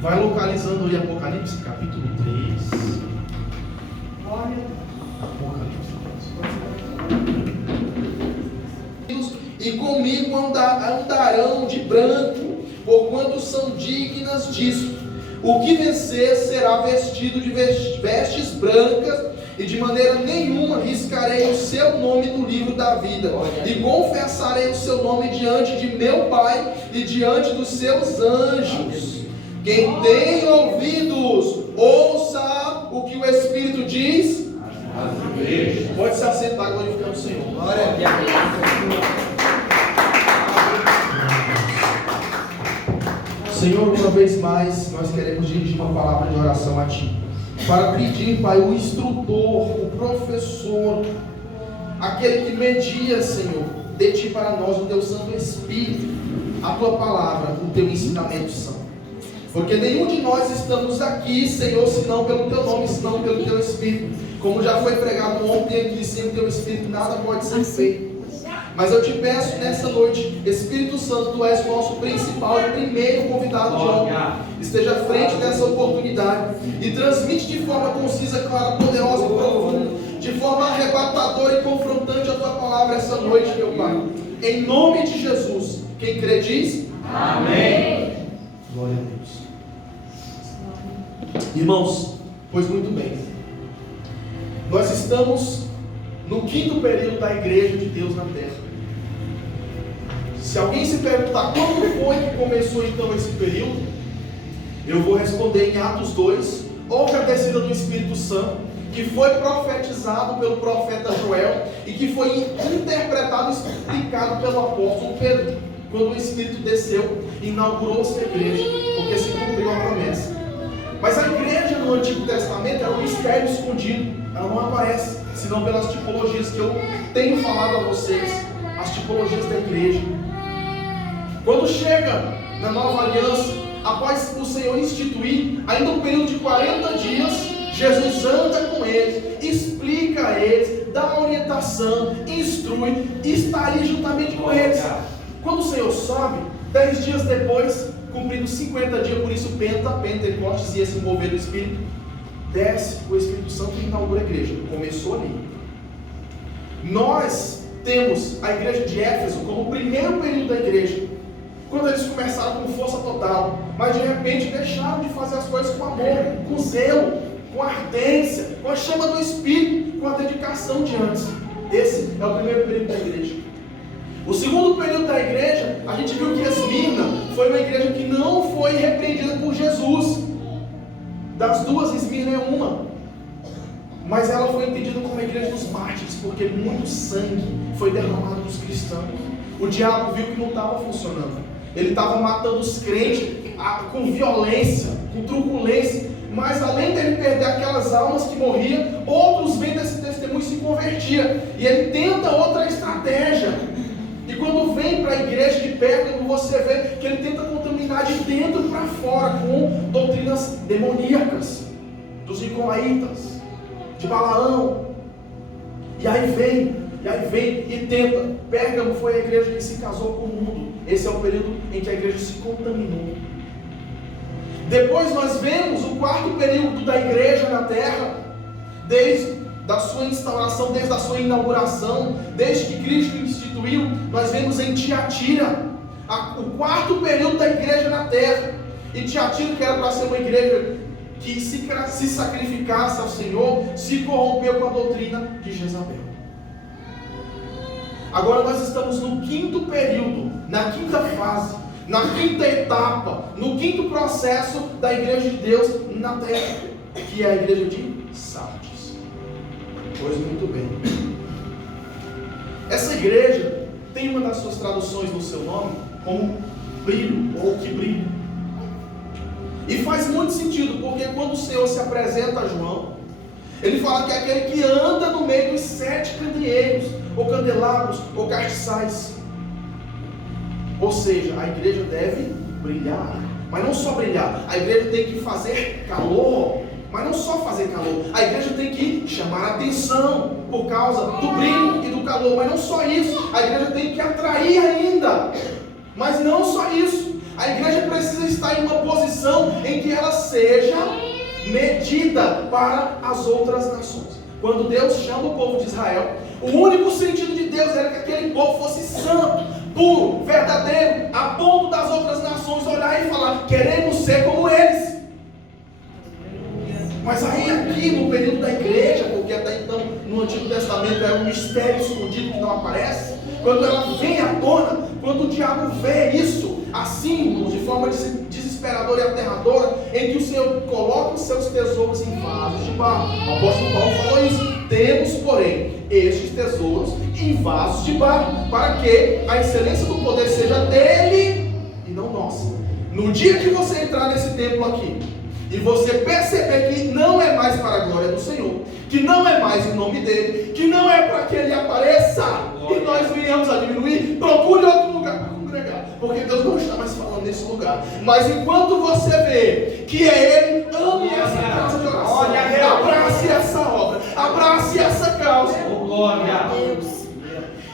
Vai localizando aí Apocalipse capítulo 3. Apocalipse. E comigo andarão de branco, porquanto são dignas disso. O que vencer será vestido de vestes brancas, e de maneira nenhuma riscarei o seu nome do livro da vida, e confessarei o seu nome diante de meu Pai e diante dos seus anjos. Quem tem ouvidos, ouça o que o Espírito diz às igrejas. Pode se assentar glorificando o Senhor. Glória a Deus. Senhor, uma vez mais, nós queremos dirigir uma palavra de oração a Ti, para pedir, Pai, o instrutor, o professor, aquele que media, Senhor, de Ti para nós, o Teu Santo Espírito, a Tua palavra, o Teu ensinamento santo. Porque nenhum de nós estamos aqui, Senhor, senão pelo Teu nome, senão pelo Teu Espírito. Como já foi pregado ontem, que sem o Teu Espírito nada pode ser feito. Mas eu te peço nessa noite, Espírito Santo, Tu és o nosso principal e primeiro convidado de honra. Esteja à frente dessa oportunidade e transmite de forma concisa, clara, poderosa e profunda, de forma arrebatadora e confrontante a Tua palavra essa noite, meu Pai. Em nome de Jesus. Quem crê diz? Amém. Glória a Deus. Irmãos, pois muito bem, nós estamos no 5º período da igreja de Deus na terra. Se alguém se perguntar quando foi que começou então esse período, eu vou responder em Atos 2, houve a descida do Espírito Santo, que foi profetizado pelo profeta Joel e que foi interpretado e explicado pelo apóstolo Pedro. Quando o Espírito desceu, inaugurou-se a igreja, porque se cumpriu a promessa. no Antigo Testamento era um mistério escondido. Ela não aparece, senão pelas tipologias que eu tenho falado a vocês, as tipologias da igreja. Quando chega na Nova Aliança, após o Senhor instituir, ainda um período de 40 dias, Jesus anda com eles, explica a eles, dá uma orientação, instrui, e está ali juntamente com eles. Quando o Senhor sobe, 10 dias depois, cumprindo 50 dias, por isso Pentecostes ia se mover do Espírito, desce o Espírito Santo e inaugura a igreja. Começou ali. Nós temos a igreja de Éfeso como o primeiro período da igreja, quando eles começaram com força total, mas de repente deixaram de fazer as coisas com amor, com zelo, com ardência, com a chama do Espírito, com a dedicação de antes. Esse é o primeiro período da igreja. O segundo período da igreja, a gente viu que Esmirna foi uma igreja que não foi repreendida por Jesus. Das duas, Esmirna é uma, mas ela foi entendida como a igreja dos mártires, porque muito sangue foi derramado dos cristãos. O diabo viu que não estava funcionando. Ele estava matando os crentes com violência, com truculência. Mas além dele perder aquelas almas que morriam, outros vêm desse testemunho e se convertiam. E ele tenta outra estratégia. E quando vem para a igreja de Pérgamo, você vê que ele tenta contaminar de dentro para fora com doutrinas demoníacas, dos nicolaítas, de Balaão. E aí vem e tenta. Pérgamo foi a igreja que se casou com o mundo. Esse é o período em que a igreja se contaminou. Depois nós vemos o quarto período da igreja na terra, desde da sua instauração, desde a sua inauguração, desde que Cristo instituiu. Nós vemos em Tiatira, o quarto período da igreja na terra. E Tiatira, que era para ser uma igreja que se sacrificasse ao Senhor, se corrompeu com a doutrina de Jezabel. Agora nós estamos no quinto período, na quinta fase, na quinta etapa, no quinto processo da igreja de Deus na terra, que é a igreja de Sardes. Pois muito bem. Essa igreja tem uma das suas traduções no seu nome como brilho, ou que brilho. E faz muito sentido, porque quando o Senhor se apresenta a João, ele fala que é aquele que anda no meio dos 7 candeeiros, ou candelabros, ou castiçais. Ou seja, a igreja deve brilhar, mas não só brilhar, a igreja tem que fazer calor, mas não só fazer calor, a igreja tem que chamar a atenção por causa do brilho e do calor, mas não só isso, a igreja tem que atrair ainda, mas não só isso, a igreja precisa estar em uma posição em que ela seja medida para as outras nações. Quando Deus chama o povo de Israel, o único sentido de Deus era que aquele povo fosse santo, puro, verdadeiro, a ponto das outras nações olhar e falar: queremos ser como eles. Mas aí aqui no período da igreja, porque até então no Antigo Testamento era um mistério escondido que não aparece, quando ela vem à tona, quando o diabo vê isso assim, de forma desesperadora e aterradora, em que o Senhor coloca os seus tesouros em vasos de barro. O apóstolo Paulo falou isso: temos, porém, estes tesouros em vasos de barro, para que a excelência do poder seja dele e não nossa. No dia que você entrar nesse templo aqui, e você perceber que não é mais para a glória do Senhor, que não é mais o nome dele, que não é para que ele apareça e nós venhamos a diminuir, procure outro lugar para congregar, porque Deus não está mais falando nesse lugar. Mas enquanto você vê que é ele, ame essa casa de oração, abrace essa obra, abrace essa causa. Glória a Deus.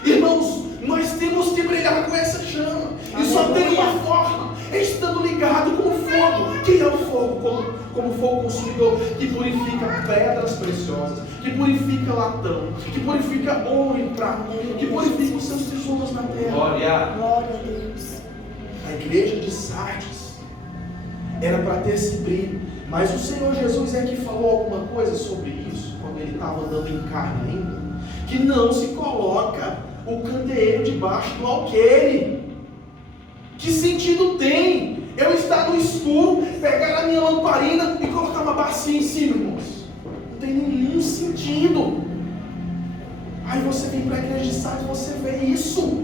Irmãos, nós temos que brilhar com essa chama, e só tem uma forma: estando ligado com o fogo. Que é o fogo? Como fogo consumidor, que purifica pedras preciosas, que purifica latão, que purifica ouro e prata, que purifica os seus tesouros na terra. Glória a Deus. A igreja de Sardes era para ter esse brilho, mas o Senhor Jesus é que falou alguma coisa sobre isso, quando ele estava andando em carne ainda, que não se coloca o candeeiro debaixo do alqueire. Que sentido tem eu estar no escuro, pegar a minha lamparina e colocar uma bacia em cima, irmãos? Não tem nenhum sentido. Aí você vem para a igreja de Sardes e você vê isso.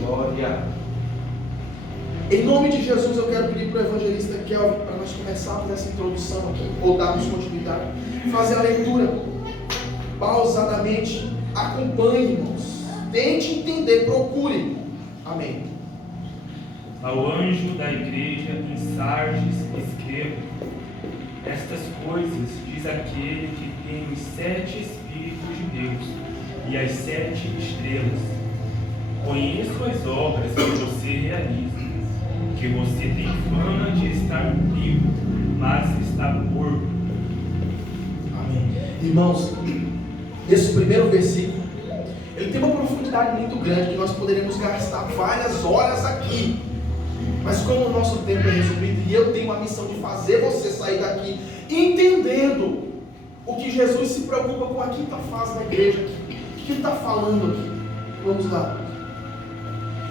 Glória. Em nome de Jesus, eu quero pedir para o evangelista Kelvin, para nós começarmos essa introdução aqui, ou darmos continuidade, fazer a leitura pausadamente. Acompanhe, irmãos. Tente entender, procure. Amém. Ao anjo da igreja em Sardes escreva: estas coisas diz aquele que tem os 7 Espíritos de Deus e as 7 estrelas. Conheço as obras que você realiza, que você tem fama de estar vivo, mas está morto. Amém. Irmãos, esse primeiro versículo, ele tem uma profundidade muito grande, que nós poderíamos gastar várias horas aqui. Mas como o nosso tempo é resumido, e eu tenho a missão de fazer você sair daqui entendendo o que Jesus se preocupa com a quinta fase da igreja aqui. O que ele está falando aqui? Vamos lá.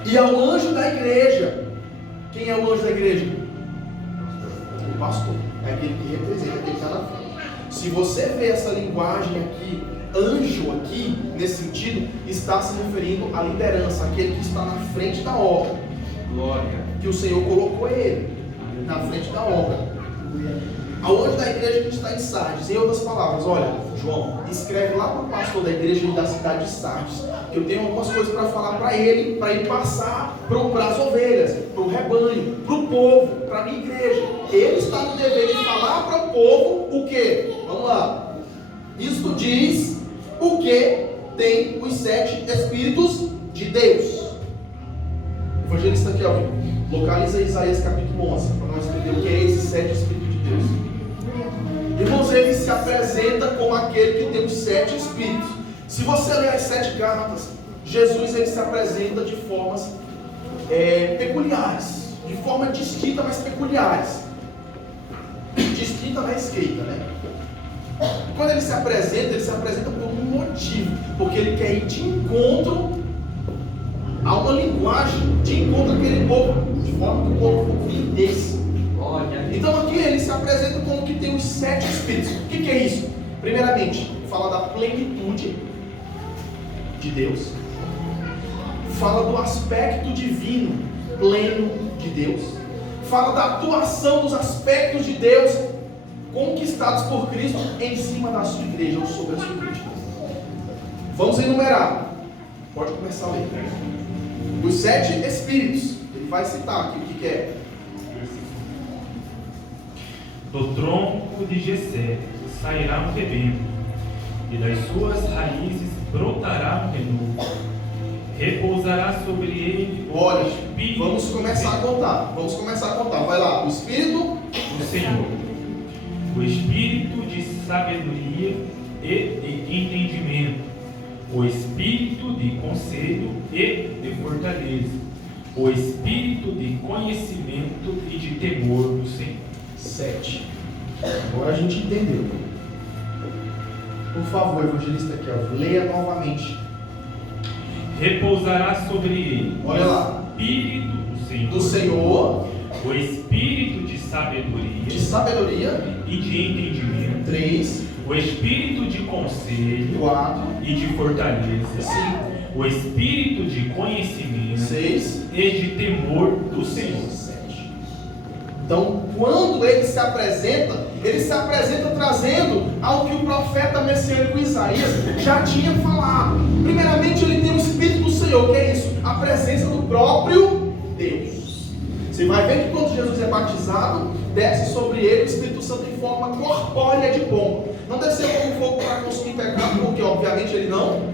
E ao anjo da igreja. Quem é o anjo da igreja? O pastor. É aquele que representa, aquele que está na frente. Se você vê essa linguagem aqui, anjo aqui, nesse sentido, está se referindo à liderança, aquele que está na frente da obra. Glória. Que o Senhor colocou ele na frente da obra. Ao anjo da igreja que está em Sardes, em outras palavras, olha, João, escreve lá para o pastor da igreja da cidade de Sardes. Eu tenho algumas coisas para falar para ele passar para as ovelhas, para o rebanho, para o povo, para a minha igreja. Ele está no dever de falar para o povo o que? Vamos lá. Isto diz o que tem os 7 Espíritos de Deus. Evangelista Kelvin, localiza Isaías capítulo 11, para nós entender o que é esses 7 Espíritos de Deus. Irmãos, ele se apresenta como aquele que tem os 7 Espíritos. Se você ler as 7 cartas, Jesus ele se apresenta de formas peculiares, de forma distinta, mas peculiares. Distinta na escrita, né? Quando ele se apresenta por um motivo, porque ele quer ir de encontro a uma linguagem, de encontro àquele povo, de forma que o povo compreendesse. Então aqui ele se apresenta como que tem os 7 Espíritos. O que é isso? Primeiramente, fala da plenitude de Deus, fala do aspecto divino, pleno de Deus, fala da atuação dos aspectos de Deus conquistados por Cristo em cima da sua igreja, ou sobre a sua igreja. Vamos enumerar. Pode começar a ler. Os 7 Espíritos, ele vai citar aqui o que é. Do tronco de Jessé sairá um rebento, e das suas raízes brotará um renovo. Repousará sobre ele. Olha, vamos começar a contar. Vai lá. O Espírito do Senhor, o Espírito de sabedoria e de entendimento, o Espírito de conselho e de fortaleza, o Espírito de conhecimento e de temor do Senhor. 7. Agora a gente entendeu. Por favor, evangelista Kelvin, leia novamente. Repousará sobre ele, olha lá, o Espírito do Senhor, o Espírito de sabedoria e de entendimento. 3. O Espírito de conselho 4. e de fortaleza. 5. O Espírito de conhecimento 6. e de temor do Senhor. 7. Então, quando ele se apresenta trazendo ao que o profeta messiânico Isaías já tinha falado. Primeiramente, ele tem o Espírito do Senhor, que é isso? A presença do próprio Deus. Você vai ver que quando Jesus é batizado, desce sobre ele o Espírito Santo em forma corpórea de pomba. Não deve ser como fogo para consumir pecado, porque obviamente ele não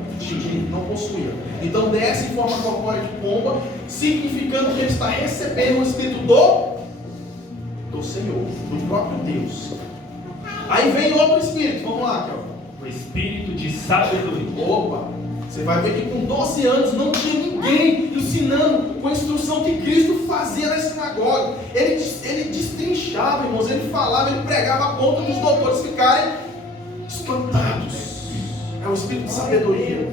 possuía. Então desce em forma corpórea de pomba, significando que ele está recebendo o Espírito do Senhor, do próprio Deus. Aí vem outro Espírito, vamos lá, Kelvin. O Espírito de sabedoria. Opa! Você vai ver que com 12 anos não tinha ninguém ensinando com a instrução que Cristo fazia na sinagoga. Ele destrinchava, irmãos, ele falava, ele pregava a ponto dos doutores ficarem espantados. É o Espírito de sabedoria.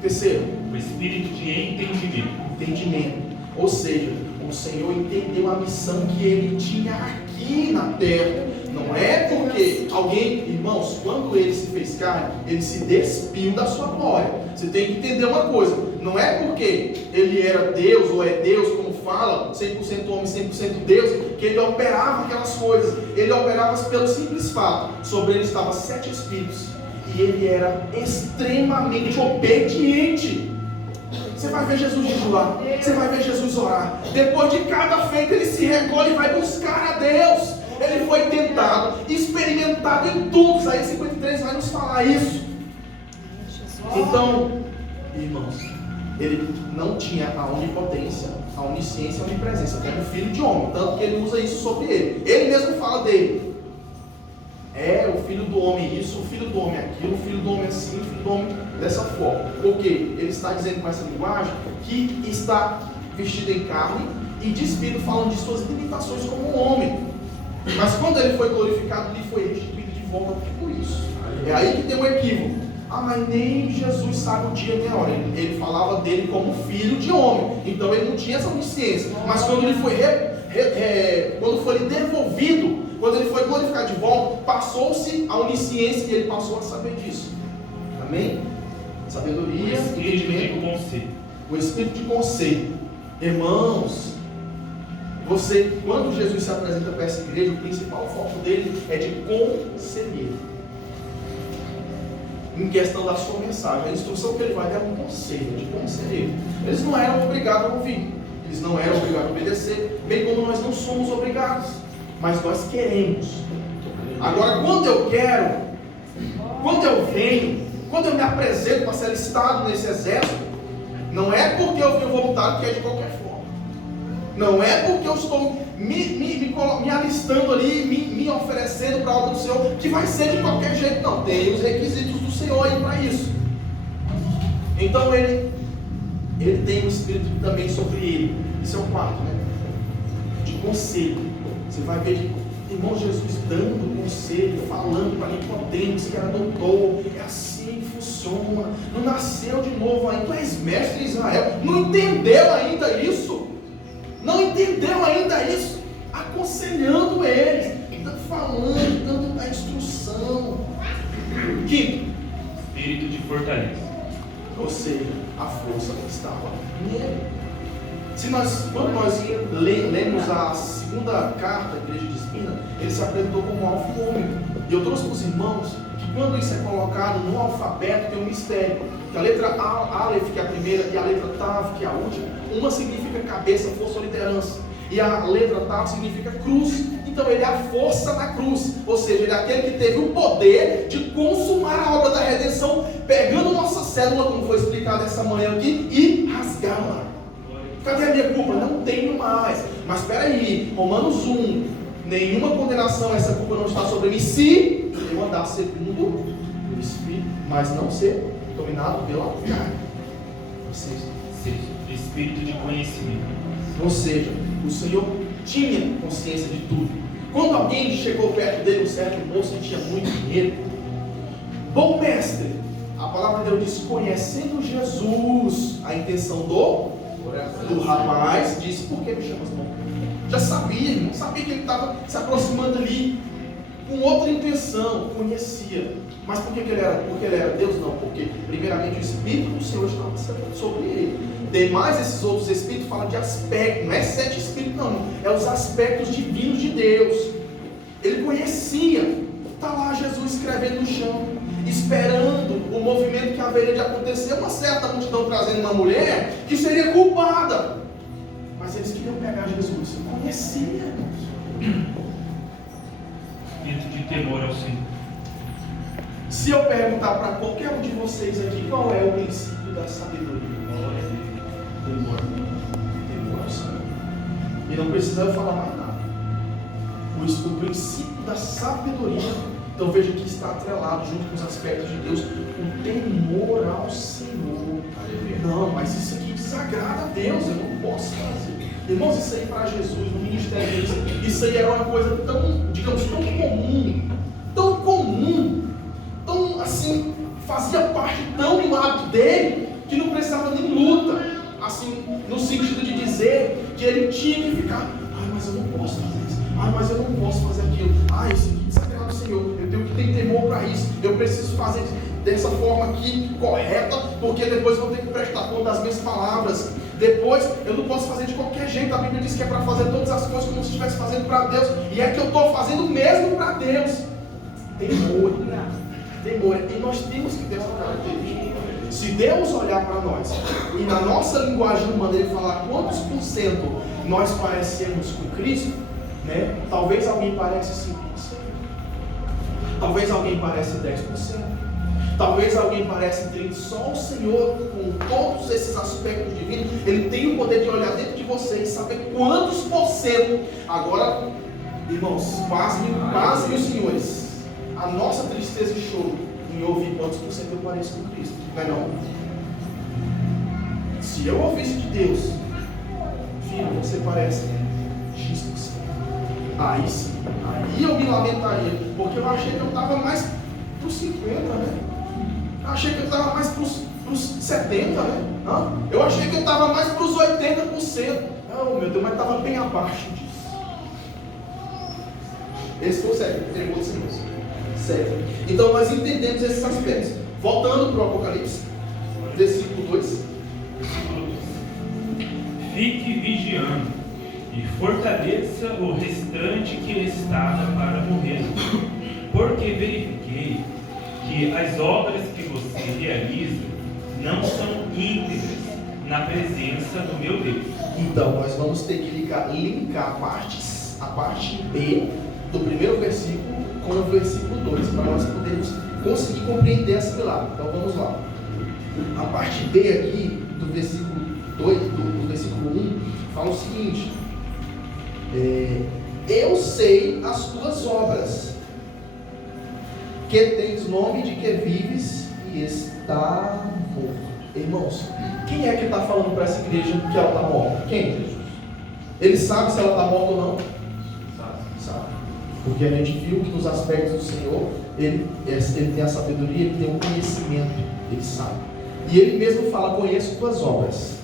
Terceiro, o Espírito de entendimento. Ou seja, o Senhor entendeu a missão que ele tinha aqui na terra. Não Não é porque alguém, irmãos, quando ele se fez carne, ele se despiu da sua glória. Você tem que entender uma coisa, não é porque ele era Deus ou é Deus, como fala, 100% homem, 100% Deus, que ele operava aquelas coisas. Ele operava pelo simples fato, sobre ele estavam 7 espíritos, e ele era extremamente obediente. Você vai ver Jesus jejuar, você vai ver Jesus orar. Depois de cada feita ele se recolhe e vai buscar a Deus. Ele foi tentado, experimentado em tudo. Isaías 53 vai nos falar isso. Então, irmãos, ele não tinha a onipotência, a onisciência e a onipresença como filho de homem, tanto que ele usa isso sobre ele. Ele mesmo fala dele. É o filho do homem isso, o filho do homem aquilo, o filho do homem assim, o filho do homem dessa forma. Porque ele está dizendo com essa linguagem que está vestido em carne e despido, falando de suas limitações como um homem. Mas quando ele foi glorificado, ele foi restituído de volta por isso. É aí que tem um equívoco. Mas nem Jesus sabe o dia nem a hora. Ele falava dele como filho de homem. Então ele não tinha essa onisciência. Mas quando ele foi quando foi devolvido, quando ele foi glorificado de volta, passou-se a onisciência e ele passou a saber disso. Amém? Sabedoria, entendimento, o espírito de conselho. Irmãos, quando Jesus se apresenta para essa igreja, o principal foco dele é de conselheiro. Em questão da sua mensagem, a instrução que ele vai dar é um conselho, de conselheiro. Eles não eram obrigados a ouvir, eles não eram obrigados a obedecer, bem como nós não somos obrigados, mas nós queremos. Agora, quando eu quero, quando eu venho, quando eu me apresento para ser alistado nesse exército, não é porque eu fui voluntário, que é de qualquer forma. Não é porque eu estou me alistando ali, me oferecendo para a obra do Senhor, que vai ser de qualquer jeito. Não, tem os requisitos do Senhor aí para isso. Então ele tem um espírito também sobre ele. Esse é o quarto, né? De conselho. Você vai ver irmão Jesus dando conselho, falando para Nicodemos, que era doutor. É assim que funciona. Não nasceu de novo ainda. Tu és mestre de Israel. Não entendeu ainda isso. Não entendeu ainda isso. Aconselhando eles, falando, dando a instrução. Quinto, espírito de fortaleza. Ou seja, a força que estava nele. Quando nós lemos a segunda carta da igreja de Esmirna, ele se apresentou como alfa e ômega. E eu trouxe para os irmãos que quando isso é colocado no alfabeto tem um mistério. Que a letra Aleph, que é a primeira, e a letra Tav, que é a última, uma significa cabeça, força ou liderança. E a letra Tav significa cruz. Então ele é a força na cruz. Ou seja, ele é aquele que teve o poder de consumar a obra da redenção, pegando nossa célula, como foi explicado essa manhã aqui, e rasgá-la. Cadê a minha culpa? Não tenho mais. Mas espera aí, Romanos 1, nenhuma condenação, essa culpa não está sobre mim, se eu andar segundo o Espírito, mas não ser dominado pela carne. Sexto, espírito de conhecimento. Ou seja, o Senhor tinha consciência de tudo. Quando alguém chegou perto dele, um certo moço que tinha muito dinheiro, bom mestre, a palavra de Deus diz, conhecendo Jesus, a intenção do rapaz, disse, por que me chamas bom? Já sabia, irmão, sabia que ele estava se aproximando ali com outra intenção, conhecia. Mas por que ele era? Porque ele era Deus? Não, porque primeiramente o Espírito do Senhor estava sobre ele. Demais, esses outros Espíritos falam de aspecto, não é 7 Espíritos não, é os aspectos divinos de Deus. Ele conhecia. Está lá Jesus escrevendo no chão, esperando o movimento que haveria de acontecer. Uma certa multidão trazendo uma mulher que seria culpada, mas eles queriam pegar Jesus. Conhecia. Espírito de temor ao Senhor. Se eu perguntar para qualquer um de vocês aqui, qual é o princípio da sabedoria? Temor. Temor ao Senhor. E não precisa eu falar mais nada. O princípio da sabedoria, então veja que está atrelado junto com os aspectos de Deus, o temor ao Senhor. Não, mas isso aqui desagrada a Deus, eu não posso fazer. Irmãos, isso aí para Jesus, no ministério dele, isso aí era uma coisa tão, digamos, tão comum, tão assim, fazia parte tão do hábito dele, que não precisava nem luta, assim, no sentido de dizer que ele tinha que ficar, mas eu não posso fazer isso, mas eu não posso fazer aquilo, isso aqui desagrada. fazer dessa forma aqui, correta, porque depois eu vou ter que prestar conta das minhas palavras. Depois eu não posso fazer de qualquer jeito. A Bíblia diz que é para fazer todas as coisas como se estivesse fazendo para Deus, e é que eu estou fazendo mesmo para Deus. Temor. E nós temos que ter essa característica. Se Deus olhar para nós e na nossa linguagem humana Ele falar quantos por cento nós parecemos com Cristo, né? Talvez alguém pareça 5%, talvez alguém pareça 10%, talvez alguém pareça 30%. Só o Senhor, com todos esses aspectos divinos, Ele tem o poder de olhar dentro de você e saber quantos por cento. Agora, irmãos, pasmem os senhores, a nossa tristeza e choro em ouvir quantos por cento eu pareço com Cristo, não é não? Se eu ouvisse de Deus, filho, você parece X%. Aí sim, aí eu me lamentaria, porque eu achei que eu estava mais para os 50%, né? Eu achei que eu estava mais para os 70%, né? Eu achei que eu estava mais para os 80%. Não, meu Deus, mas estava bem abaixo disso. Esse foi o sério, temor do Senhor. Sério. Então nós entendemos esses aspectos. Voltando para o Apocalipse, versículo 2. Fique vigiando e fortaleça o restante que estava para morrer, porque verifiquei que as obras que você realiza não são íntegras na presença do meu Deus. Então nós vamos ter que linkar a parte B do primeiro versículo com o versículo 2, para nós podermos conseguir compreender essa pilar. Então vamos lá. A parte B aqui do versículo 2, do versículo 1, fala o seguinte: eu sei as tuas obras, que tens nome de que vives e está morto. Irmãos, quem é que está falando para essa igreja que ela está morta? Quem? Jesus. Ele sabe se ela está morta ou não? Sabe. Porque a gente viu que nos aspectos do Senhor, ele tem a sabedoria, ele tem o conhecimento, ele sabe. E ele mesmo fala: conheço tuas obras.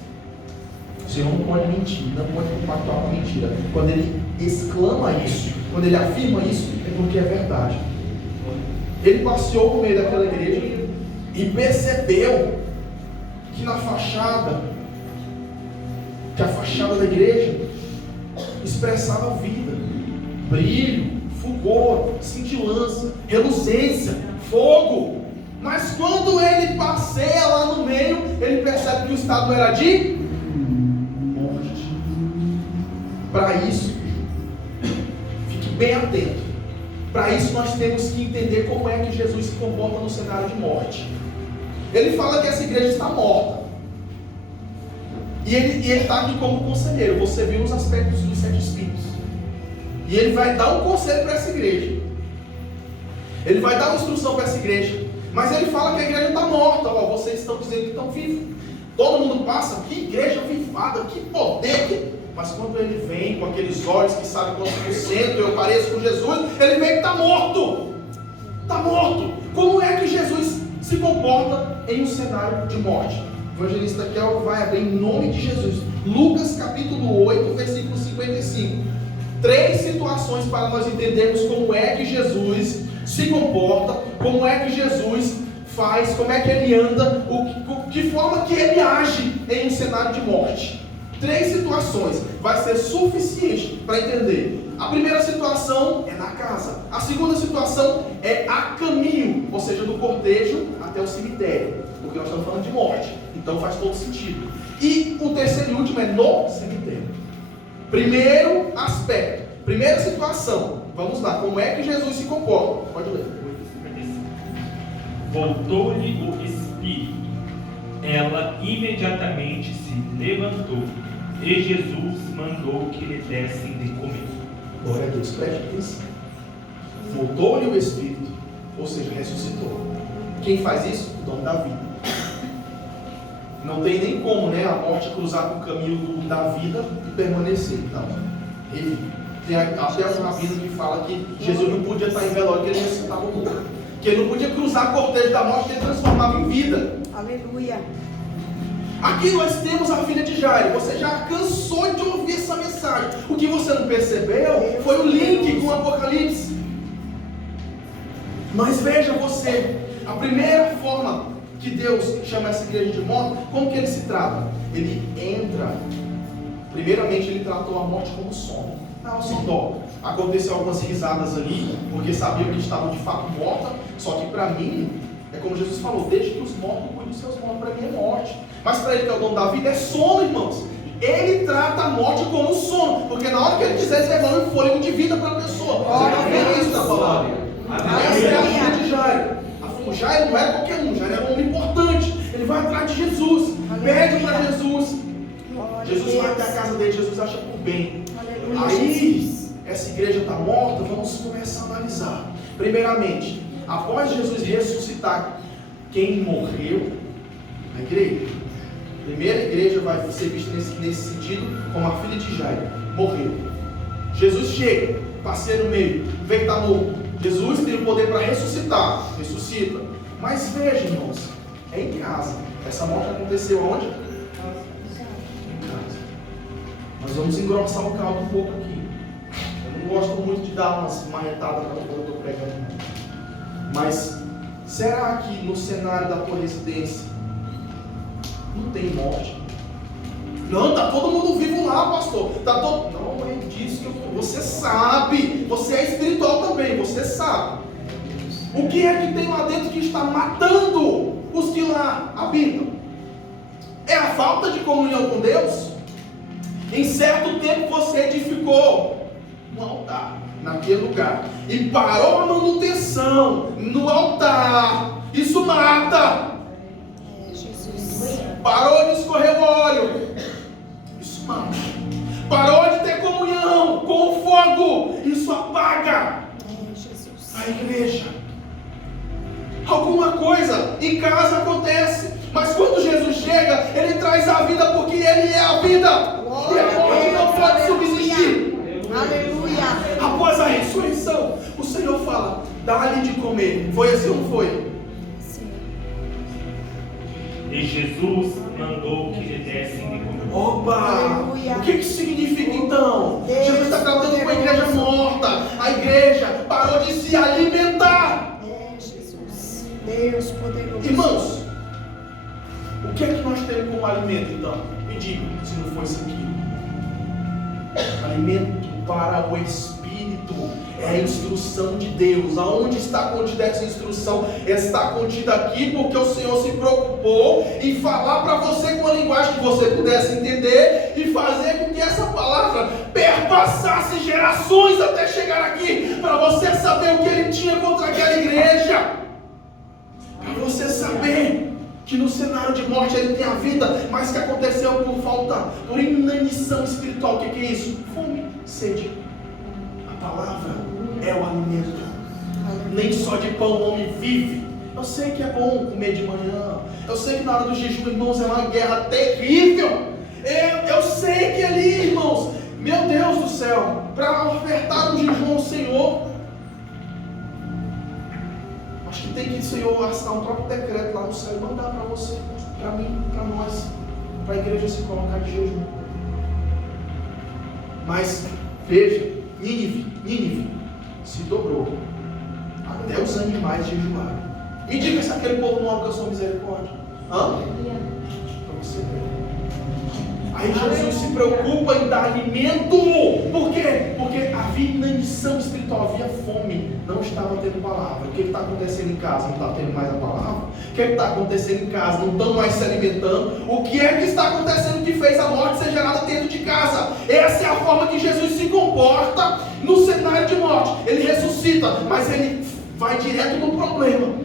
O Senhor não pode mentir, não pode compactuar com mentira. Quando ele exclama isso, quando ele afirma isso, é porque é verdade. Ele passeou no meio daquela igreja e percebeu que na fachada, que a fachada da igreja expressava vida, brilho, fulgor, cintilância, reluzência, fogo. Mas quando ele passeia lá no meio, ele percebe que o estado era de morte. Para isso, fique bem atento. Para isso nós temos que entender como é que Jesus se comporta no cenário de morte. Ele fala que essa igreja está morta. E ele está aqui como conselheiro. Você viu os aspectos dos 7 espíritos. E ele vai dar um conselho para essa igreja. Ele vai dar uma instrução para essa igreja. Mas ele fala que a igreja está morta. Ó, vocês estão dizendo que estão vivos. Todo mundo passa, que igreja vivada, que poder. Mas quando ele vem com aqueles olhos que sabem quantos por cento eu pareço com Jesus, ele vem que está morto. Está morto. Como é que Jesus se comporta em um cenário de morte? O evangelista Kel vai abrir em nome de Jesus. Lucas capítulo 8, versículo 55. 3 situações para nós entendermos como é que Jesus se comporta, como é que Jesus faz, como é que ele anda, que forma que ele age em um cenário de morte. 3 situações vai ser suficiente para entender. A primeira situação é na casa. A segunda situação é a caminho, ou seja, do cortejo até o cemitério, porque nós estamos falando de morte, então faz todo sentido. E o terceiro e último é no cemitério. Primeiro aspecto, primeira situação. Vamos lá, como é que Jesus se comporta? Pode ler. Voltou-lhe o espírito. Ela imediatamente se levantou e Jesus mandou que lhe dessem de comer. Glória a Deus, preste atenção. Voltou-lhe o espírito, ou seja, ressuscitou. Quem faz isso? O dono da vida. Não tem nem como, né, a morte cruzar com o caminho da vida e permanecer. Não. Ele tem até um rabino que fala que Jesus não podia estar em velório, que ele ressuscitava o morto. Que ele não podia cruzar o cortejo da morte, que ele transformava em vida. Aleluia. Aqui nós temos a filha de Jairo. Você já cansou de ouvir essa mensagem. O que você não percebeu foi o link com o Apocalipse. Mas veja você, A primeira forma que Deus chama essa igreja de morte, como que ele se trata? Ele entra, primeiramente ele tratou a morte como sono. Não, sem dó. Aconteceu algumas risadas ali, porque sabiam que estavam de fato mortas, só que para mim, é como Jesus falou, deixe que os mortos cuidem dos seus mortos, para mim é morte. Mas para ele que é o dono da vida é sono, irmãos. Ele trata a morte como sono, porque na hora que ele quiser, ele devolve um fôlego de vida para a pessoa. Você está vendo isso na palavra? Essa é a filha de Jairo. O Jairo não era qualquer um, Jairo era um homem importante. Ele vai atrás de Jesus, pede para Jesus. Jesus vai até a casa dele, Jesus acha por bem. Aí, essa igreja está morta, vamos começar a analisar. Primeiramente, após Jesus ressuscitar quem morreu, a igreja, a primeira igreja vai ser vista nesse sentido como a filha de Jairo, morreu. Jesus chega, passeia no meio, vê que está morto. Jesus tem o poder para ressuscitar, ressuscita. Mas veja, irmãos, é em casa. Essa morte aconteceu aonde? Em casa. Nós vamos engrossar o caldo um pouco aqui. Eu não gosto muito de dar umas marretadas quando eu estou pregando. Mas será que no cenário da tua residência não tem morte? Não, está todo mundo vivo lá, pastor. Tá todo... Não é disso que eu... Você sabe. Você é espiritual também, você sabe. O que é que tem lá dentro que está matando os que lá habitam? É a falta de comunhão com Deus? Em certo tempo você edificou um altar naquele lugar e parou a manutenção no altar. Isso mata. Parou de escorrer o óleo. Isso mata. Parou de ter comunhão com o fogo. Isso apaga. A igreja. Alguma coisa em casa acontece. Mas quando Jesus chega, ele traz a vida porque ele é a vida. E a morte não pode subsistir. Aleluia. Após a ressurreição, o Senhor fala: dá-lhe de comer. Foi assim ou não foi? Sim. E Jesus mandou que lhe dessem de comer. Opa! Aleluia. O que isso significa então? Deus Jesus está tratando com a igreja morta. A igreja parou de se alimentar. É, Jesus. Deus poderoso. Irmãos, o que é que nós temos como alimento então? Me diga, se não for isso aqui. Alimento para o Espírito é a instrução de Deus. Aonde está contida essa instrução? Está contida aqui porque o Senhor se preocupou em falar para você com a linguagem que você pudesse entender e fazer com que essa palavra perpassasse gerações até chegar aqui, para você saber o que ele tinha contra aquela igreja, para você saber que no cenário de morte ele tem a vida, mas que aconteceu por falta, por inanição espiritual. O que é isso? Fome, sede. A palavra é o alimento. Nem só de pão o homem vive. Eu sei que é bom comer de manhã. Eu sei que na hora do jejum, irmãos, é uma guerra terrível. Eu sei que ali, irmãos, meu Deus do céu, para ofertar um jejum ao Senhor, acho que tem que o Senhor assinar um próprio decreto lá no céu e mandar para você, para mim, para nós, para a igreja se colocar de jejum. Mas veja, Nínive se dobrou, até os animais jejuaram. Me diga se aquele povo não alcançou misericórdia. Para você ver. Aí Jesus se preocupa em dar alimento. Por quê? Porque havia inanição espiritual, havia fome, não estava tendo palavra. O que está acontecendo em casa? Não está tendo mais a palavra? O que está acontecendo em casa? Não estão mais se alimentando? O que é que está acontecendo que fez a morte ser gerada dentro de casa? Essa é a forma que Jesus se comporta no cenário de morte. Ele ressuscita, mas ele vai direto no problema.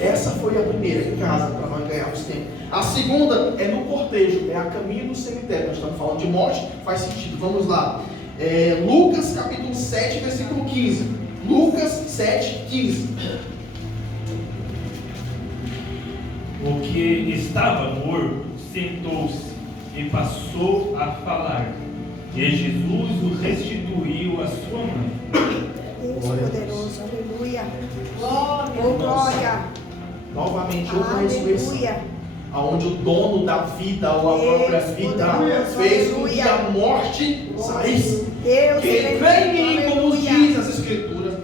Essa foi a primeira em casa, para nós ganharmos tempo. A segunda é no cortejo, é a caminho do cemitério. Nós estamos falando de morte, faz sentido. Vamos lá. Lucas capítulo 7, versículo 15. Lucas 7, 15. O que estava morto sentou-se e passou a falar. E Jesus o restituiu à sua mãe. Deus poderoso, aleluia. Glória. Novamente, outra ressurreição. Aleluia. Onde o dono da vida, ou a própria vida, fez com que a morte saísse. Deus Quem crê em mim, como diz as Escrituras,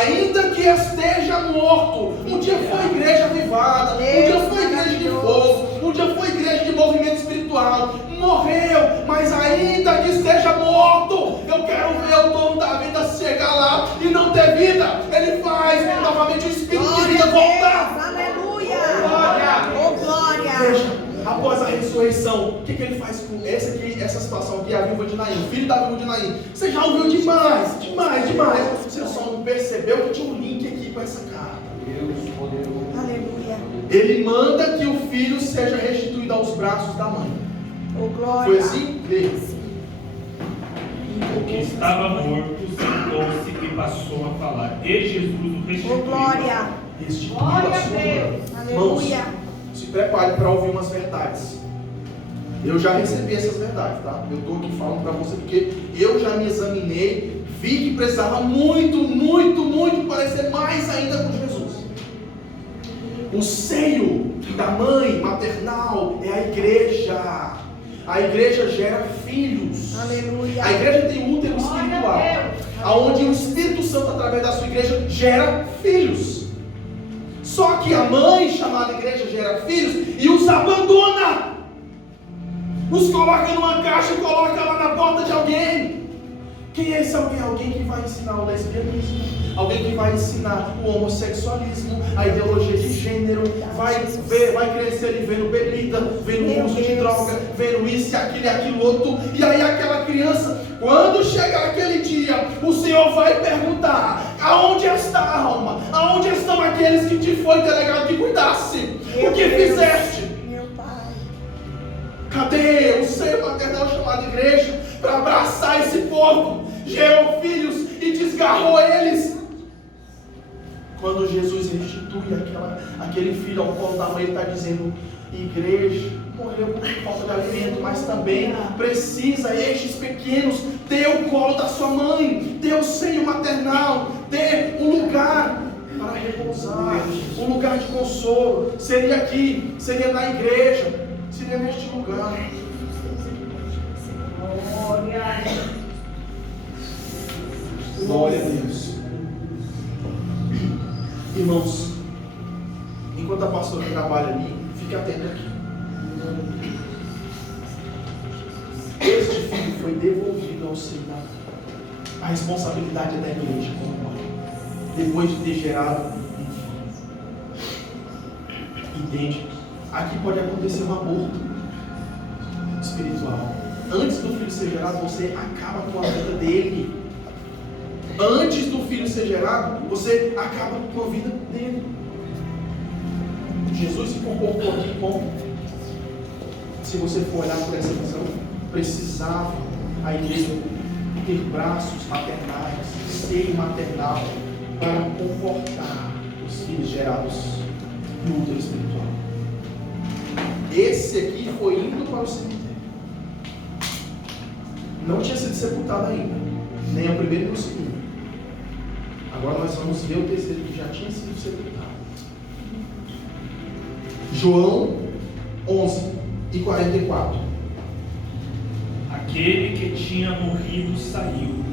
ainda que esteja morto. Um dia foi igreja avivada, um dia foi igreja de fogo, um dia foi igreja de movimento espiritual, morreu, mas ainda que esteja morto, eu quero ver o dono da vida chegar lá e não ter vida. Ele faz novamente o espírito de vida voltar. Aleluia. Glória. Oh, glória. Veja, após a ressurreição, o que ele faz com essa situação aqui, a viúva de Naim, o filho da viúva de Naim? Você já ouviu demais. Você só não percebeu que tinha um link aqui com essa carta. Deus poderoso. Aleluia. Ele manda que o filho seja restituído aos braços da mãe. Oh, glória. Foi assim? Vê. O que estava morto sentou-se e passou a falar. E Jesus o restituiu. Oh, glória. Restituiu a sua mãe. Aleluia. Se prepare para ouvir umas verdades. Eu já recebi essas verdades, tá? Eu estou aqui falando para você porque eu já me examinei, vi que precisava muito parecer mais ainda com Jesus. O seio da mãe maternal é a igreja. A igreja gera filhos. Aleluia. A igreja tem útero espiritual, aonde o Espírito Santo, através da sua igreja, gera filhos. Só que a mãe, chamada igreja, gera filhos e os abandona. Os coloca numa caixa e coloca lá na porta de alguém. Quem é esse alguém? Alguém que vai ensinar o lesbianismo, alguém que vai ensinar o homossexualismo, a ideologia de gênero, vai crescer e vendo bebida, vendo uso de droga, vendo isso e aquilo outro. E aí aquela criança, quando chegar aquele dia, o Senhor vai perguntar: aonde está a alma? Aonde estão aqueles que te foi delegado que cuidasse? O que fizeste? Meu Pai. Cadê o seio maternal chamado igreja para abraçar esse povo? Gerou filhos e desgarrou eles. Quando Jesus restitui aquele filho ao colo da mãe, ele está dizendo: igreja, morreu por falta de alimento, mas também precisa estes pequenos ter o colo da sua mãe, ter o seio maternal, ter um lugar para repousar, um lugar de consolo. Seria aqui, seria na igreja, seria neste lugar. Glória a Deus. Irmãos, enquanto a pastora trabalha ali, fique atento aqui. Este filho foi devolvido ao seio da mãe. A responsabilidade é da igreja como mãe, depois de ter gerado um filho. Entende? Aqui pode acontecer um aborto espiritual. Antes do filho ser gerado, você acaba com a vida dele. Antes do filho ser gerado, você acaba com a vida dele. Jesus se comportou aqui como, se você for olhar por essa visão, precisava a igreja ter braços maternais, seio maternal, para comportar os filhos gerados no útero espiritual. Esse aqui foi indo para o cemitério. Não tinha sido sepultado ainda, nem o primeiro nem o segundo. Agora nós vamos ver o terceiro que já tinha sido sepultado. João 11:44. Aquele que tinha morrido saiu,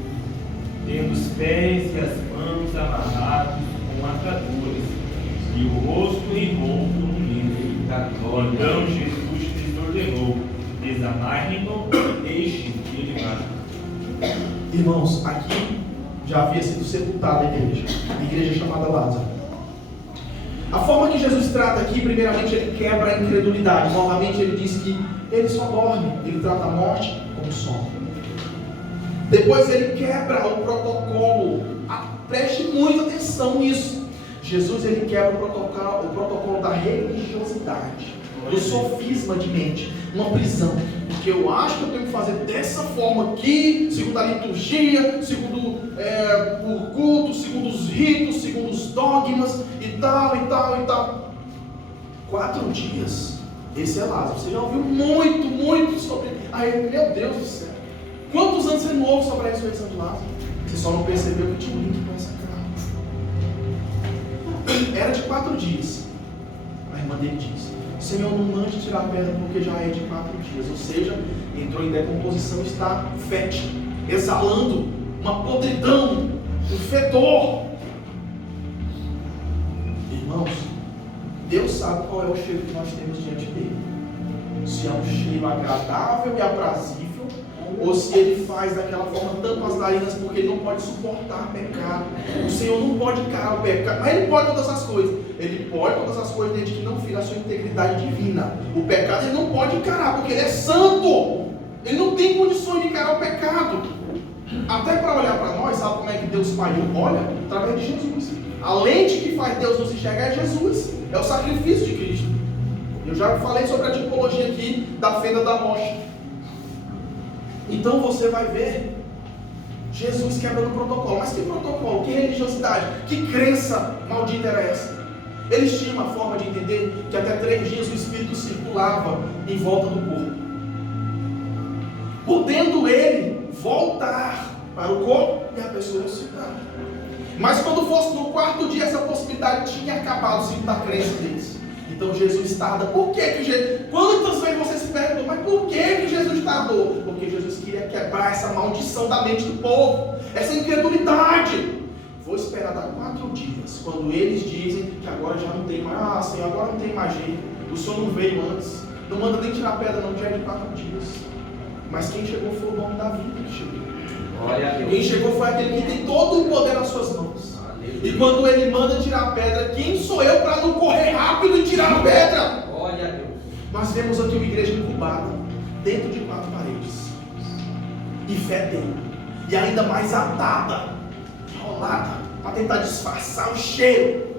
tendo os pés e as mãos amarrados com ataduras, e o rosto envolto no livro. Então Jesus lhes ordenou: desamarrem-no e deixem que ele vá. Irmãos, aqui já havia sido sepultada a igreja chamada Lázaro. A forma que Jesus trata aqui, primeiramente ele quebra a incredulidade. Novamente ele diz que ele só dorme, ele trata a morte como sono. Depois ele quebra o protocolo. Preste muita atenção nisso. Jesus ele quebra o protocolo da religiosidade, do sofisma de mente, uma prisão. Porque eu acho que eu tenho que fazer dessa forma aqui, segundo a liturgia, segundo o culto, segundo os ritos, segundo os dogmas e tal. 4 dias. Esse é Lázaro. Você já ouviu muito sobre. Aí, meu Deus do céu. Quantos anos você não ouve sobre a ressurreição de Lázaro? Você só não percebeu que tinha um link com essa carta. Era de 4 dias. A irmã dele diz: Senhor, não mande tirar a pedra porque já é de 4 dias. Ou seja, entrou em decomposição, está fétido, exalando uma podridão, um fedor. sabe qual é o cheiro que nós temos diante dele. Se é um cheiro agradável e aprazível, ou se ele faz daquela forma tampa as narinas porque ele não pode suportar pecado. O Senhor não pode encarar o pecado, mas ele pode todas as coisas. Ele pode todas as coisas desde que não fira a sua integridade divina. O pecado ele não pode encarar porque ele é santo. Ele não tem condições de encarar o pecado. Até para olhar para nós, sabe como é que Deus Pai olha? Através de Jesus. A lente que faz Deus nos enxergar é Jesus. É o sacrifício de Cristo. Eu já falei sobre a tipologia aqui da fenda da rocha. Então você vai ver Jesus quebrando o protocolo. Mas que protocolo? Que religiosidade? Que crença maldita era essa? Eles tinham uma forma de entender que até 3 dias o Espírito circulava em volta do corpo, podendo ele voltar para o corpo e a pessoa ressuscitar. Mas quando fosse no 4º dia, essa possibilidade tinha acabado segundo a crença deles. Então Jesus tarda. Por que Jesus? Quantas vezes você se perguntou, mas por que Jesus tardou? Porque Jesus queria quebrar essa maldição da mente do povo, essa incredulidade. Vou esperar dar 4 dias, quando eles dizem que agora já não tem mais. Ah, Senhor, agora não tem mais jeito. O Senhor não veio antes. Não manda nem tirar pedra, não, já é de 4 dias. Mas quem chegou foi o dono da vida que chegou. Glória a Deus. Quem chegou foi aquele que tem todo o poder nas suas mãos. E quando ele manda tirar a pedra, quem sou eu para não correr rápido e tirar a pedra? Glória a Deus. Nós vemos aqui uma igreja incubada, dentro de 4 paredes, e fedendo, e ainda mais atada, enrolada, para tentar disfarçar o cheiro.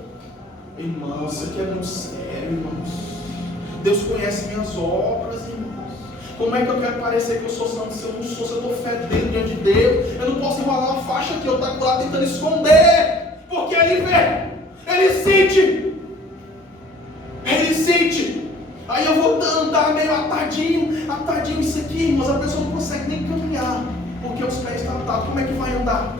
Irmãos, isso aqui é muito sério, irmãos. Deus conhece minhas obras, irmãos. Como é que eu quero parecer que eu sou santo se eu não sou, se eu estou fedendo diante de Deus? Eu não posso enrolar uma faixa aqui, eu estou lá tentando esconder. Porque ele vê, ele sente. Aí eu vou andar meio atadinho isso aqui, irmãos. A pessoa não consegue nem caminhar, porque os pés estão atados. Como é que vai andar?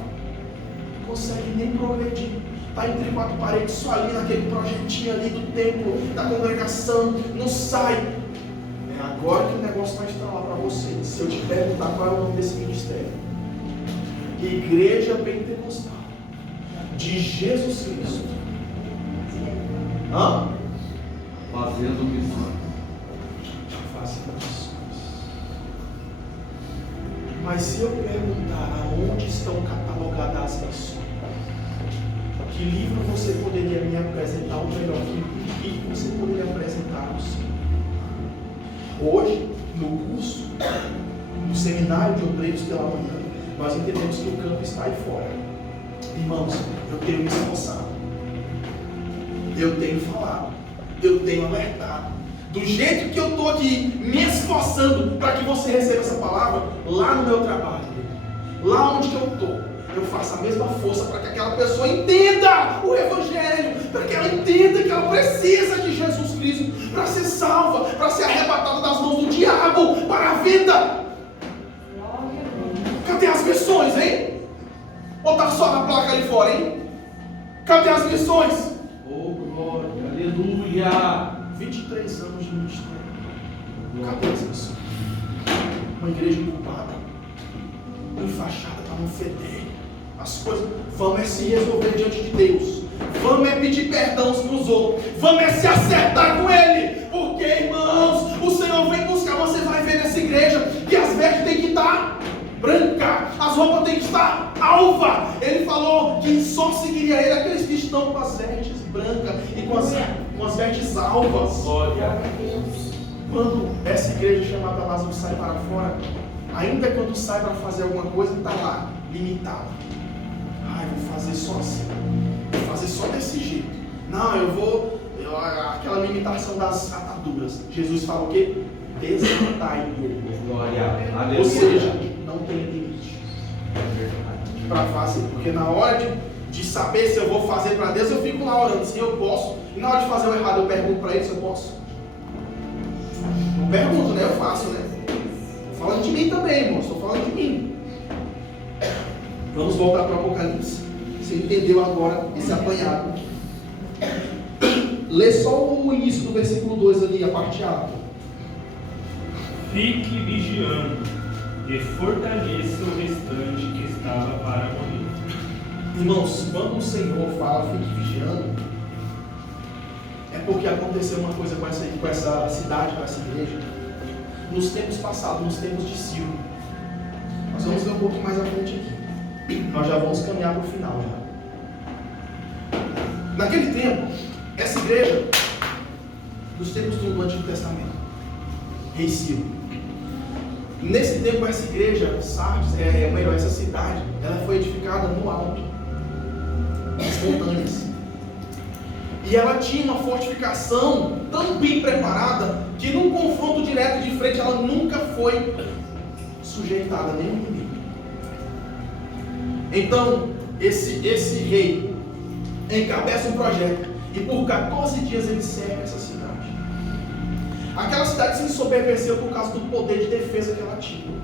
Não consegue nem progredir. Está entre 4 paredes, só ali naquele projetinho ali do templo, da congregação, não sai. É agora que o negócio vai estralar para você. Se eu te perguntar qual é o nome desse ministério: Igreja Pentecostal de Jesus Cristo. Fazendo missões. Fazendo missões. Mas se eu perguntar aonde estão catalogadas as missões, que livro você poderia me apresentar, ou melhor, que livro você poderia apresentar no Senhor? Hoje, no curso, no seminário de obreiros pela manhã, nós entendemos que o campo está aí fora. Irmãos, eu tenho me esforçado, eu tenho falado, eu tenho alertado. Do jeito que eu estou aqui me esforçando para que você receba essa palavra, lá no meu trabalho, lá onde que eu estou, eu faço a mesma força para que aquela pessoa entenda o Evangelho, para que ela entenda que ela precisa de Jesus Cristo para ser salva, para ser arrebatada das mãos do diabo para a vida. Cadê as missões, hein? Ou está só na placa ali fora, hein? Cadê as missões? Oh, glória, aleluia. 23 anos de ministério. Cadê as missões? Uma igreja ocupada, enfaixada para não feder. As coisas, vamos é se resolver diante de Deus. Vamos é pedir perdão uns para os outros. Vamos é se acertar com Ele. Porque, irmãos, o Senhor vem buscar. Você vai ver nessa igreja que as vestes têm que estar branca, as roupas têm que estar alva. Ele falou que só seguiria Ele aqueles que estão com as vestes brancas e com as vestes alvas. Glória a Deus. Quando essa igreja chamada Lázaro sai para fora, ainda quando sai para fazer alguma coisa, está lá, limitado. Vou fazer só assim, vou fazer só desse jeito. Não, aquela limitação das ataduras. Jesus fala o quê? Desatai-o. Glória a Deus. Ou seja, não tem limite para fazer. Porque na hora de saber se eu vou fazer para Deus, eu fico lá orando se eu posso. E na hora de fazer o errado, eu pergunto para Ele se eu posso. Não pergunto, né? Eu faço, né? Estou falando de mim também, irmão. Estou falando de mim. Vamos voltar para o Apocalipse. Você entendeu agora esse apanhado? Lê só o início do versículo 2 ali, a parte A. Fique vigiando e fortaleça o restante que estava para morrer. Irmãos, quando o Senhor fala fique vigiando, É porque aconteceu uma coisa com essa cidade, com essa igreja, nos tempos passados, nos tempos de Ciro. Nós vamos ver um pouquinho mais à frente aqui. Nós já vamos caminhar para o final já. Naquele tempo, essa igreja, dos tempos do Antigo Testamento, rei Ciro. Nesse tempo, essa igreja, Sardes, essa cidade, ela foi edificada no alto, nas montanhas. E ela tinha uma fortificação tão bem preparada que num confronto direto de frente ela nunca foi sujeitada a nenhum inimigo. Então, esse rei encabeça um projeto e por 14 dias ele cerca essa cidade. Aquela cidade se ensoberbeceu por causa do poder de defesa que ela tinha.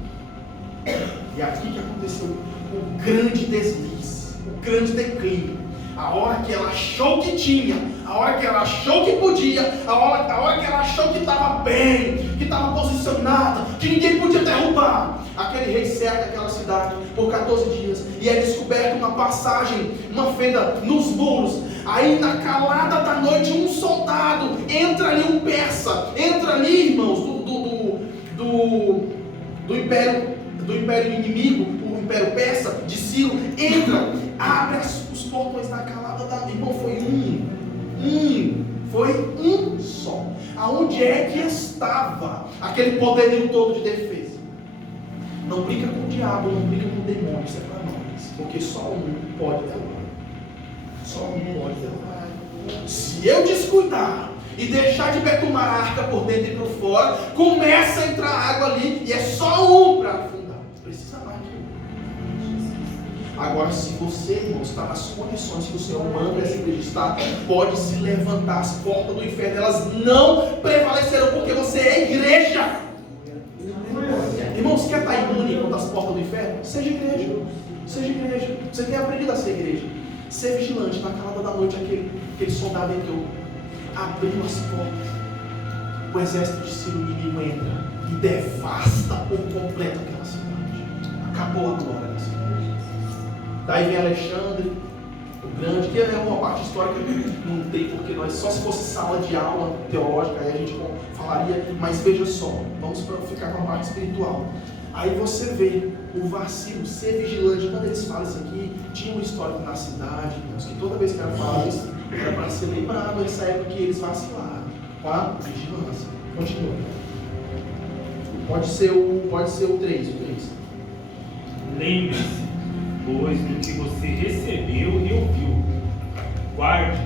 E aqui que aconteceu o grande deslize, o grande declínio. A hora que ela achou que tinha, a hora que ela achou que podia, a hora que ela achou que estava bem, que estava posicionada, que ninguém podia derrubar, aquele rei cerca aquela cidade por 14 dias e é descoberta uma passagem, uma fenda nos muros. Aí na calada da noite um soldado entra ali, um persa, entra ali, irmãos, do império inimigo, o império persa de Ciro, entra, abre os portões da calada da... Irmão, foi um só. Aonde é que estava aquele poderio todo de defesa? Não brinca com o diabo, não brinca com o demônio, isso é para nós, porque só um pode derrubar. Só um pode derrubar. Se eu descuidar e deixar de betumar a arca por dentro e por fora, começa a entrar água ali e é só um para afundar. Precisa mais de um. Agora, se você, irmão, está nas condições que o Senhor manda essa igreja estar, pode se levantar. As portas do inferno, elas não prevalecerão, porque você é igreja. Irmãos, quer estar imune contra as portas do inferno? Seja igreja. Seja igreja. Você tem aprendido a ser igreja. Ser vigilante. Na calada da noite, aquele soldado entrou, abriu as portas. O exército de Ciro, o inimigo, entra e devasta por completo aquela cidade. Acabou a glória da cidade. Daí vem Alexandre o Grande, que é uma parte histórica que não tem, porque nós, só se fosse sala de aula teológica, aí a gente falaria, mas veja só, vamos ficar com a parte espiritual. Aí você vê o vacilo, ser vigilante. Quando eles falam isso aqui, tinha um histórico na cidade, irmãos, que toda vez que ela fala isso, era para ser lembrado essa época que eles vacilaram. Tá? Vigilância. Continua. Pode ser o 3. Lembre-se, pois, do que você recebeu e ouviu. Guarde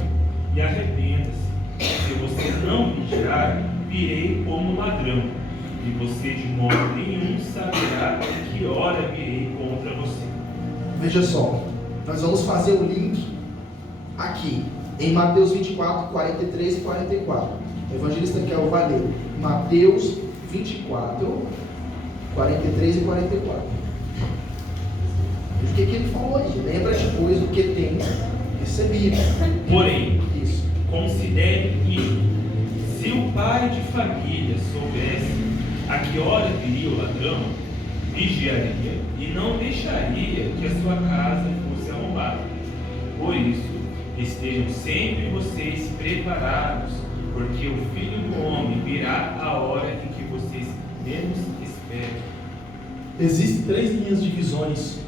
e arrependa-se. Se você não vigiar, virei como ladrão, e você de modo nenhum saberá em que hora virei contra você. Veja só, nós vamos fazer o link aqui, em Mateus 24, 43 e 44. O evangelista Kel vai ler Mateus 24, 43 e 44. O que ele falou aí? Lembra depois do que tem recebido. Porém, Isso. considere isto: se o pai de família soubesse a que hora viria o ladrão, vigiaria e não deixaria que a sua casa fosse arrombada. Por isso, estejam sempre vocês preparados, porque o Filho do Homem virá a hora em que vocês menos esperam. Existem 3 linhas de visões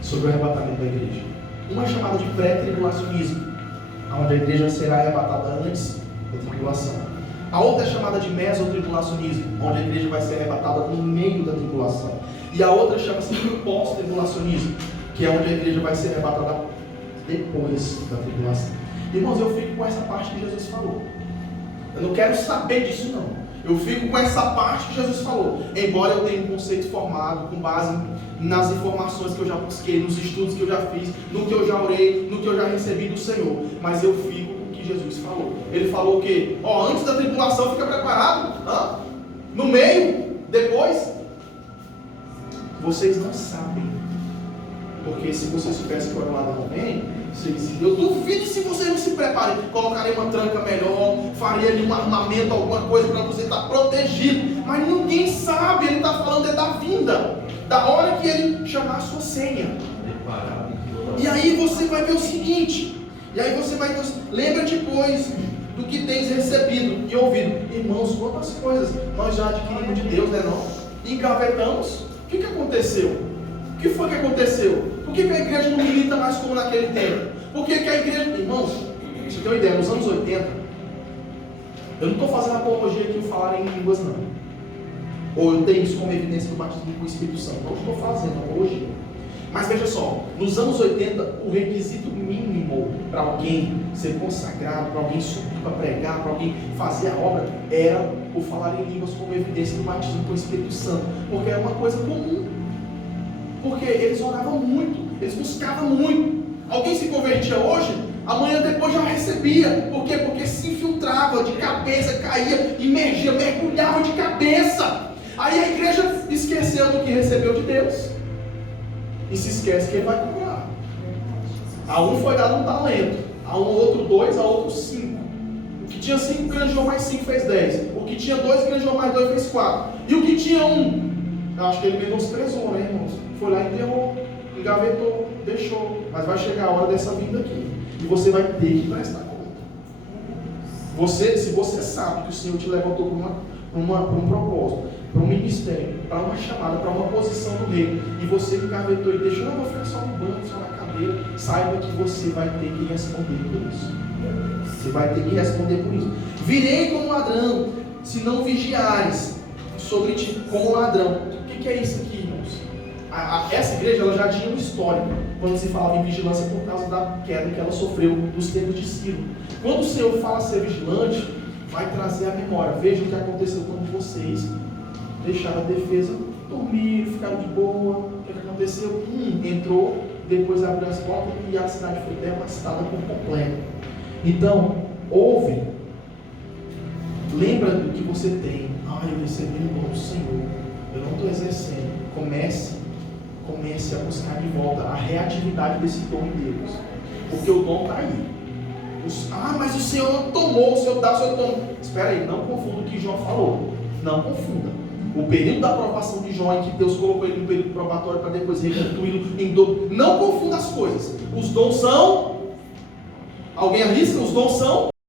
sobre o arrebatamento da igreja. Uma é chamada de pré-tribulacionismo, onde a igreja será arrebatada antes da tribulação. A outra é chamada de mesotribulacionismo, onde a igreja vai ser arrebatada no meio da tribulação. E a outra chama-se de pós-tribulacionismo, que é onde a igreja vai ser arrebatada depois da tribulação. Irmãos, eu fico com essa parte que Jesus falou. Eu não quero saber disso não. Eu fico com essa parte que Jesus falou. Embora eu tenha um conceito formado com base nas informações que eu já busquei, nos estudos que eu já fiz, no que eu já orei, no que eu já recebi do Senhor. Mas eu fico com o que Jesus falou. Ele falou o quê? Antes da tribulação fica preparado. No meio, depois. Vocês não sabem. Porque se vocês soubessem que o lado não vem, eu duvido se vocês não se preparem. Colocarem uma tranca melhor, faria ali um armamento, alguma coisa para você estar protegido. Mas ninguém sabe, ele está falando da vinda, da hora que ele chamar a sua senha. E aí você vai ver o seguinte, lembra depois do que tens recebido e ouvido. Irmãos, quantas coisas nós já adquirimos de Deus, né não? Engavetamos. O que aconteceu? O que foi que aconteceu? Por que a igreja não milita mais como naquele tempo? Por que a igreja... Irmãos, você tem uma ideia, nos anos 80, eu não estou fazendo apologia aqui o falar em línguas, não. Ou eu tenho isso como evidência do batismo com o Espírito Santo. Não estou fazendo apologia. Mas veja só, nos anos 80, o requisito mínimo para alguém ser consagrado, para alguém subir para pregar, para alguém fazer a obra, era o falar em línguas como evidência do batismo com o Espírito Santo. Porque era uma coisa comum. Porque eles oravam muito, eles buscavam muito. Alguém se convertia hoje, amanhã depois já recebia. Por quê? Porque se infiltrava de cabeça, caía, imergia, mergulhava de cabeça. Aí a igreja esqueceu do que recebeu de Deus. E se esquece que ele vai cobrar. A um foi dado um talento, a um outro 2, a outro 5. O que tinha 5 granjeou mais 5 fez 10. O que tinha 2 granjeou mais 2 fez 4. E o que tinha 1, eu acho que ele menosprezou, né, irmãos? Foi lá e enterrou, engavetou, deixou. Mas vai chegar a hora dessa vida aqui. E você vai ter que prestar conta. Se você sabe que o Senhor te levantou para um propósito, para um ministério, para uma chamada, para uma posição no reino, e você engavetou e deixou, não, vou ficar só no banco, só na cadeira, saiba que você vai ter que responder por isso. Você vai ter que responder por isso. Virei como ladrão, se não vigiares sobre ti como ladrão. O que é isso aqui, irmãos? Essa igreja ela já tinha um histórico quando se falava em vigilância por causa da queda que ela sofreu nos tempos de Ciro. Quando o Senhor fala ser vigilante, vai trazer a memória. Veja o que aconteceu quando vocês deixaram a defesa dormir, ficaram de boa. O que aconteceu? Entrou, depois abriu as portas e a cidade foi devastada por completo. Então, ouve, lembra do que você tem. Eu recebi o dom do Senhor, eu não estou exercendo. Comece a buscar de volta a reatividade desse dom em Deus, porque o dom está aí. Mas o Senhor não tomou, o Senhor dá, o Senhor toma. Espera aí, não confunda o que João falou. Não confunda. O período da aprovação de João, em que Deus colocou ele no período probatório para depois reconstruí-lo em dom. Não confunda as coisas. Os dons são... Alguém arrisca? Os dons são...